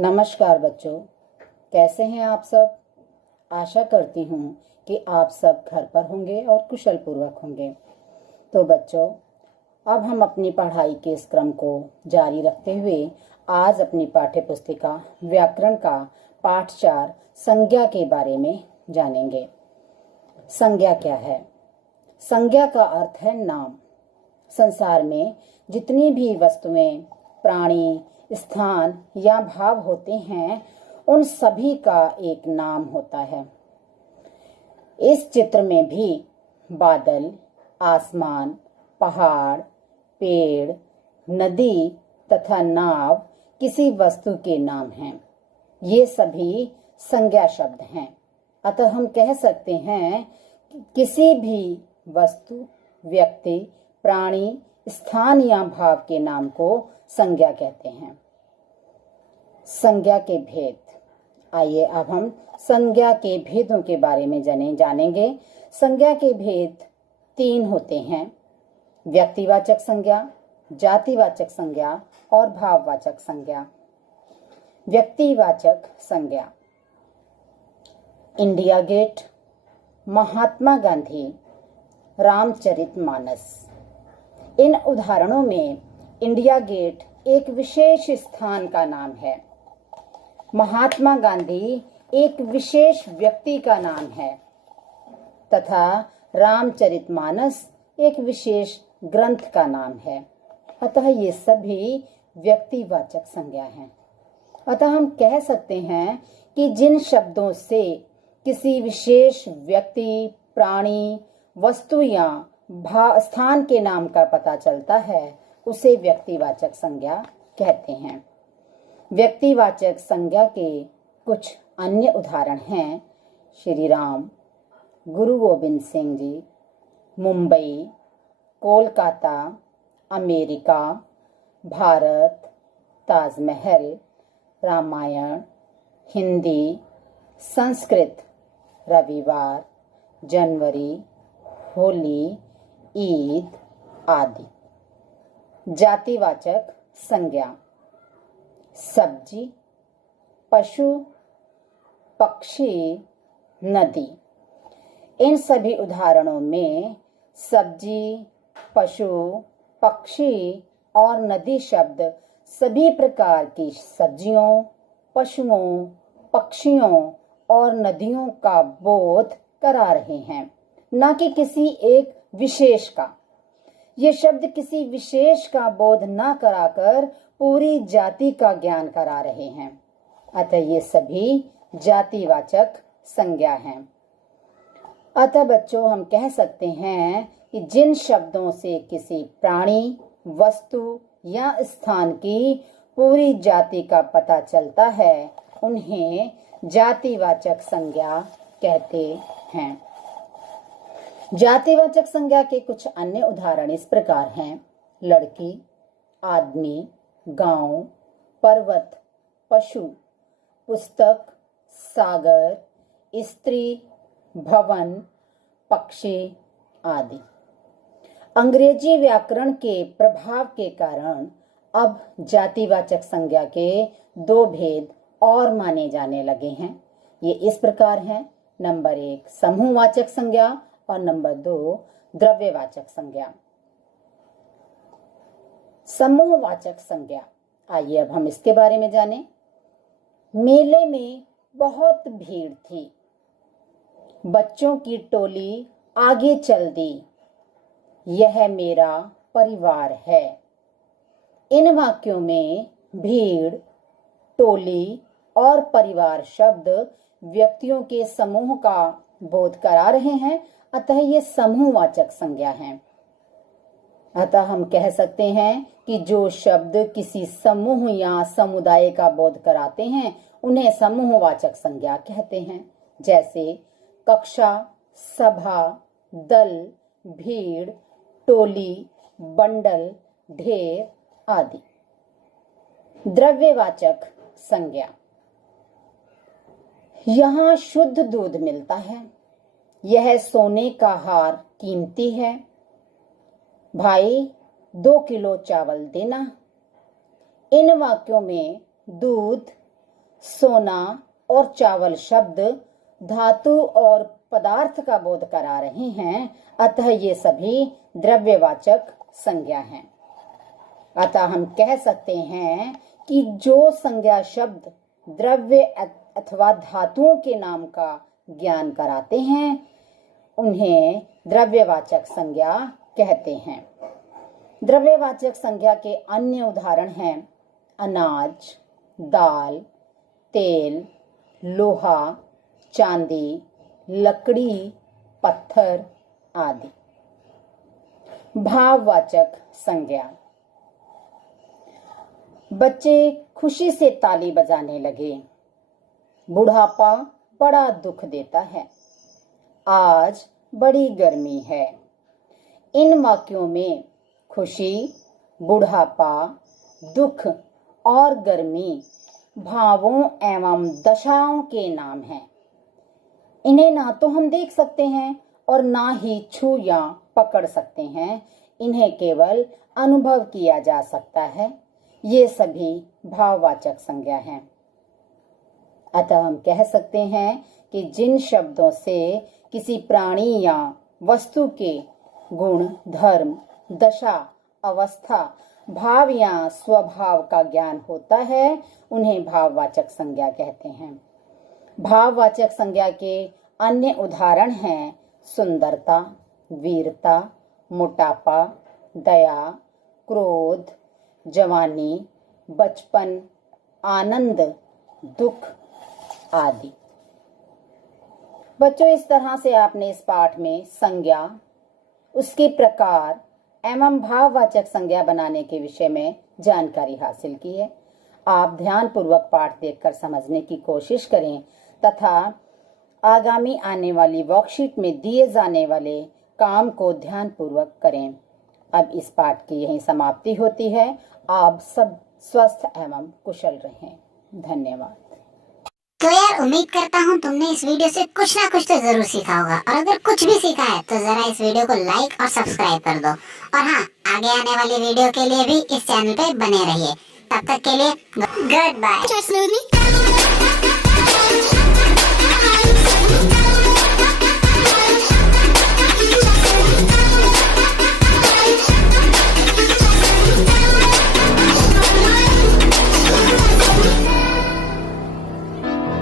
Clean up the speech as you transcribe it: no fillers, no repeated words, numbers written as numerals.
नमस्कार बच्चों, कैसे हैं आप सब। आशा करती हूँ कि आप सब घर पर होंगे और कुशल पूर्वक होंगे। तो बच्चों, अब हम अपनी पढ़ाई के इस क्रम को जारी रखते हुए आज अपनी पाठ्य पुस्तिका व्याकरण का पाठ 4 संज्ञा के बारे में जानेंगे। संज्ञा क्या है? संज्ञा का अर्थ है नाम। संसार में जितनी भी वस्तुएं, प्राणी, स्थान या भाव होते हैं, उन सभी का एक नाम होता है। इस चित्र में भी बादल, आसमान, पहाड़, पेड़, नदी तथा नाव किसी वस्तु के नाम हैं। ये सभी संज्ञा शब्द हैं। अतः हम कह सकते हैं कि किसी भी वस्तु, व्यक्ति, प्राणी, स्थान या भाव के नाम को संज्ञा कहते हैं। संज्ञा के भेद। आइए अब हम संज्ञा के भेदों के बारे में जानेंगे। संज्ञा के भेद 3 होते हैं: व्यक्तिवाचक संज्ञा, जातिवाचक संज्ञा और भाववाचक संज्ञा। व्यक्तिवाचक संज्ञा: इंडिया गेट, महात्मा गांधी, रामचरितमानस। इन उदाहरणों में इंडिया गेट एक विशेष स्थान का नाम है, महात्मा गांधी एक विशेष व्यक्ति का नाम है तथा रामचरितमानस एक विशेष ग्रंथ का नाम है। अतः ये सभी व्यक्तिवाचक संज्ञा हैं। अतः हम कह सकते हैं कि जिन शब्दों से किसी विशेष व्यक्ति, प्राणी, वस्तु या स्थान के नाम का पता चलता है, उसे व्यक्तिवाचक संज्ञा कहते हैं। व्यक्तिवाचक संज्ञा के कुछ अन्य उदाहरण हैं: श्री राम, गुरु गोविंद सिंह जी, मुंबई, कोलकाता, अमेरिका, भारत, ताजमहल, रामायण, हिंदी, संस्कृत, रविवार, जनवरी, होली, ईद आदि। जातिवाचक संज्ञा: सब्जी, पशु, पक्षी, नदी। इन सभी उदाहरणों में सब्जी, पशु, पक्षी और नदी शब्द सभी प्रकार की सब्जियों, पशुओं, पक्षियों और नदियों का बोध करा रहे हैं, न कि किसी एक विशेष का। ये शब्द किसी विशेष का बोध न कराकर पूरी जाति का ज्ञान करा रहे हैं। अतः ये सभी जातिवाचक संज्ञा हैं। अतः बच्चों, हम कह सकते हैं कि जिन शब्दों से किसी प्राणी, वस्तु या स्थान की पूरी जाति का पता चलता है, उन्हें जातिवाचक संज्ञा कहते हैं। जातिवाचक संज्ञा के कुछ अन्य उदाहरण इस प्रकार हैं: लड़की, आदमी, गांव, पर्वत, पशु, पुस्तक, सागर, स्त्री, भवन, पक्षी आदि। अंग्रेजी व्याकरण के प्रभाव के कारण अब जातिवाचक संज्ञा के 2 भेद और माने जाने लगे हैं। ये इस प्रकार हैं: नंबर 1 समूहवाचक संज्ञा और नंबर 2 द्रव्यवाचक संज्ञा। समूहवाचक संज्ञा, आइए अब हम इसके बारे में जानें। मेले में बहुत भीड़ थी, बच्चों की टोली आगे चल दी, यह मेरा परिवार है। इन वाक्यों में भीड़, टोली और परिवार शब्द व्यक्तियों के समूह का बोध करा रहे हैं। अतः ये समूहवाचक संज्ञा हैं। अतः हम कह सकते हैं कि जो शब्द किसी समूह या समुदाय का बोध कराते हैं, उन्हें समूहवाचक संज्ञा कहते हैं। जैसे कक्षा, सभा, दल, भीड़, टोली, बंडल, ढेर आदि। द्रव्यवाचक संज्ञा: यहाँ शुद्ध दूध मिलता है, यह सोने का हार कीमती है, भाई 2 किलो चावल देना। इन वाक्यों में दूध, सोना और चावल शब्द धातु और पदार्थ का बोध करा रहे हैं, अतः ये सभी द्रव्यवाचक संज्ञा हैं। अतः हम कह सकते हैं कि जो संज्ञा शब्द द्रव्य अथवा धातुओं के नाम का ज्ञान कराते हैं उन्हें द्रव्यवाचक संज्ञा कहते हैं। द्रव्यवाचक संज्ञा के अन्य उदाहरण हैं अनाज, दाल, तेल, लोहा, चांदी, लकड़ी, पत्थर आदि। भाववाचक संज्ञा। बच्चे खुशी से ताली बजाने लगे। बुढ़ापा बड़ा दुख देता है। आज बड़ी गर्मी है। इन वाक्यों में खुशी, बुढ़ापा, दुख और गर्मी भावों एवं दशाओं के नाम हैं। इन्हें ना तो हम देख सकते हैं और ना ही छू या पकड़ सकते हैं, इन्हें केवल अनुभव किया जा सकता है। ये सभी भाववाचक संज्ञा हैं। अतः हम कह सकते हैं कि जिन शब्दों से किसी प्राणी या वस्तु के गुण, धर्म, दशा, अवस्था, भाव या स्वभाव का ज्ञान होता है उन्हें भाववाचक संज्ञा कहते हैं। भाववाचक संज्ञा के अन्य उदाहरण हैं सुंदरता, वीरता, मोटापा, दया, क्रोध, जवानी, बचपन, आनंद, दुख आदि। बच्चों, इस तरह से आपने इस पाठ में संज्ञा, उसके प्रकार एवं भाववाचक संज्ञा बनाने के विषय में जानकारी हासिल की है। आप ध्यानपूर्वक पाठ देखकर समझने की कोशिश करें तथा आगामी आने वाली वर्कशीट में दिए जाने वाले काम को ध्यानपूर्वक करें। अब इस पाठ की यहीं समाप्ति होती है। आप सब स्वस्थ एवं कुशल रहें। धन्यवाद। तो यार, उम्मीद करता हूँ तुमने इस वीडियो से कुछ ना कुछ तो जरूर सीखा होगा, और अगर कुछ भी सीखा है तो जरा इस वीडियो को लाइक और सब्सक्राइब कर दो। और हाँ, आगे आने वाली वीडियो के लिए भी इस चैनल पे बने रहिए। तब तक के लिए गुड बाय।